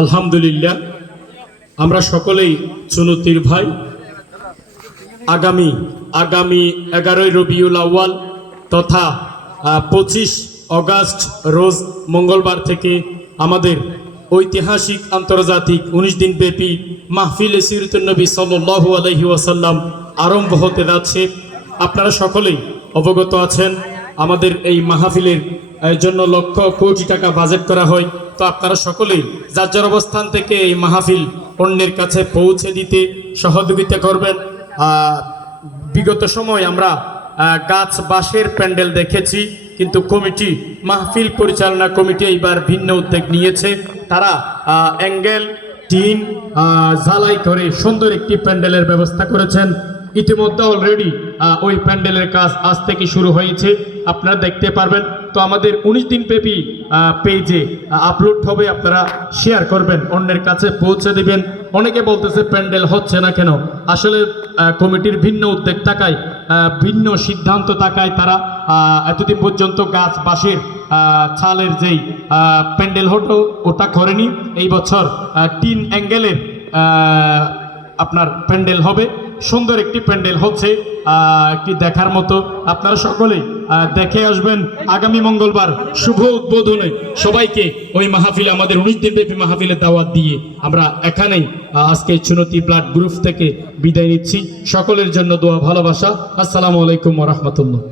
আলহামদুলিল্লাহ, আমরা সকলেই চুনতির ভাই। আগামী 11ই রবিউল আউয়াল তথা 25 অগাস্ট রোজ মঙ্গলবার থেকে আমাদের ঐতিহাসিক আন্তর্জাতিক 19 দিন ব্যাপী মাহফিলে সিরাতুন নবী সাল্লাল্লাহু আলাইহি ওয়াসাল্লাম আরম্ভ হতে যাচ্ছে। আপনারা সকলেই অবগত আছেন, আমাদের এই মাহফিলের জন্য লক্ষ কোটি টাকা বাজেট করা হয়। তো আপনারা সকলেই যার যার অবস্থান থেকে এই মাহফিল অন্যের কাছে পৌঁছে দিতে সহযোগিতা করবেন। বিগত সময় আমরা গাছ বাঁশের প্যান্ডেল দেখেছি, কিন্তু কমিটি, মাহফিল পরিচালনা কমিটি এইবার ভিন্ন উদ্যোগ নিয়েছে। তারা অ্যাঙ্গেল টিন ঝালাই করে সুন্দর একটি প্যান্ডেলের ব্যবস্থা করেছেন। ইতিমধ্যে অলরেডি ওই প্যান্ডেলের কাজ আজ থেকে শুরু হয়েছে, আপনারা দেখতে পারবেন। তো আমাদের 19 দিন ব্যাপী পেজে আপলোড হবে, আপনারা শেয়ার করবেন, অন্যের কাছে পৌঁছে দিবেন। অনেকে বলতেছে প্যান্ডেল হচ্ছে না কেন, আসলে কমিটির ভিন্ন উদ্যোগ থাকায়, ভিন্ন সিদ্ধান্ত থাকায় তারা এতদিন পর্যন্ত গাছ বাঁশের ছালের যেই প্যান্ডেল হতো ওটা করেনি। এই বছর 3 অ্যাঙ্গেলের আপনার প্যান্ডেল হবে, সুন্দর একটি প্যান্ডেল হচ্ছে, কি দেখার মতো। আপনারা সকলেই দেখে আসবেন আগামী মঙ্গলবার শুভ উদ্বোধনে। সবাইকে ওই মাহফিলে, আমাদের 19 দিন ব্যাপী মাহফিলে দাওয়াত দিয়ে আমরা এখানেই আজকে চুনতি ব্লাড গ্রুপ থেকে বিদায় নিচ্ছি। সকলের জন্য দোয়া, ভালোবাসা। আসসালামু আলাইকুম ওয়া রাহমাতুল্লাহ।